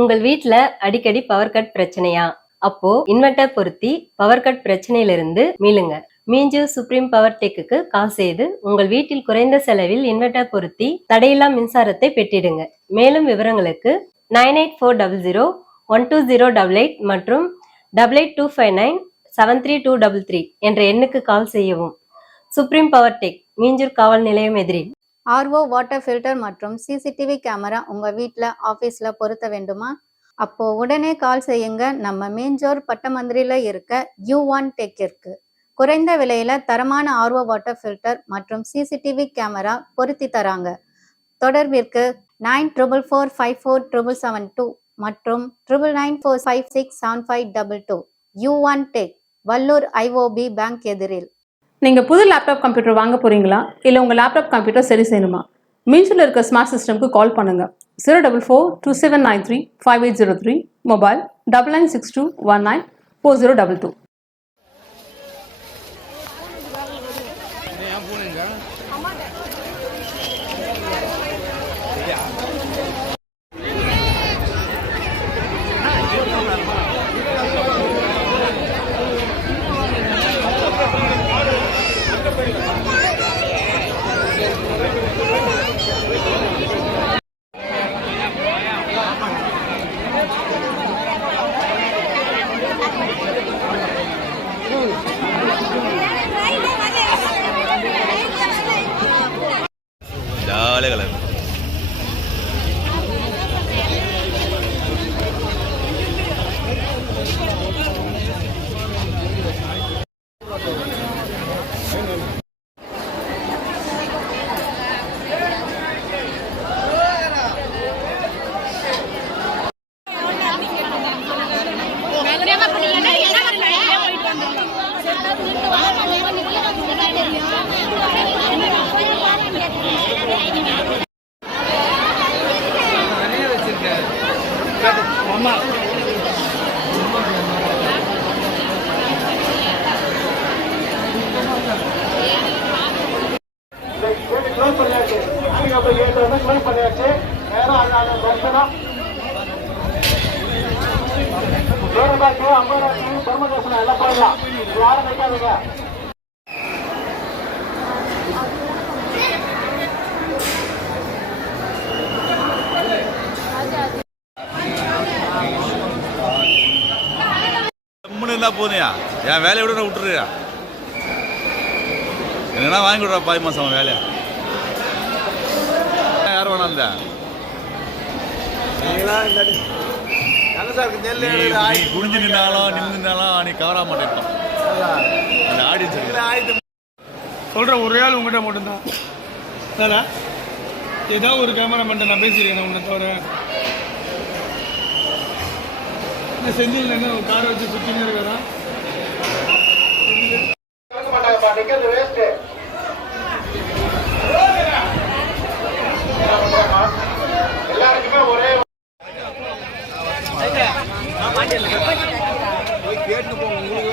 உங்கள் வீட்ல அடிக்கடி பவர் கட் பிரச்சனையா? அப்போ இன்வெர்டர் பொருத்தி பவர் கட் பிரச்சனையிலிருந்து மீளுங்க. மீஞ்சூர் சுப்ரீம் பவர் டெக்குக்கு கால் செய்து உங்கள் வீட்டில் குறைந்த செலவில் இன்வெர்டர் பொருத்தி தடையில்லா மின்சாரத்தை பெற்றிடுங்க. மேலும் விவரங்களுக்கு 9840012088 மற்றும் 8825973233 என்ற எண்ணுக்கு கால் செய்யவும். சுப்ரீம் பவர் டெக், மீஞ்சூர் காவல் நிலையம் எதிரில். ஆர்ஓ, வாட்டர் ஃபில்டர் மற்றும் சிசிடிவி கேமரா உங்கள் வீட்டில் ஆஃபீஸில் பொருத்த வேண்டுமா? அப்போ உடனே கால் செய்யுங்க. நம்ம மீஞ்சூர் பட்டமந்திரியில் இருக்க U1 டெக்கிற்கு குறைந்த விலையில் தரமான ஆர்ஓ வாட்டர் ஃபில்டர் மற்றும் சிசிடிவி கேமரா பொருத்தி தராங்க. தொடர்பிற்கு 9444547772 மற்றும் 9994567522. U1 tech, Vallur IOB bank எதிரில். நீங்கள் புது லேப்டாப் கம்ப்யூட்டர் வாங்க போகிறீங்களா? இல்லை உங்கள் லேப்டாப் கம்ப்யூட்டர் சரி செய்யணுமா? மீஞ்சூரில் இருக்க ஸ்மார்ட் சிஸ்டம்க்கு கால் பண்ணுங்கள். 04427935803, மொபைல் 9962194022. ஜாலியாக கலர் என்ன போனியா? என் வேலையை விட நான் விட்டுறியா? என்னன்னா வாங்கி விடுறா பாய் மாசம் வேலையா? யார் வேணா இருந்தா குடிஞ்சு நின்னாலும் நின்றுனாலும் நீ கவரா மாட்டேன். ஆடியன்ஸ் சொல்கிற ஒரே ஆள் உங்கள்கிட்ட மட்டும்தான் தானே. ஏதாவது ஒரு கேமராமேன்ட்ட நான் பேசியிருக்கேன் உன்னை தவிர. இந்த செந்தில் என்ன காரை வச்சு சுற்றினே இருக்கிறான். எல்லாருக்குமே ஒரே கேட்டு போங்க. உங்களுக்கு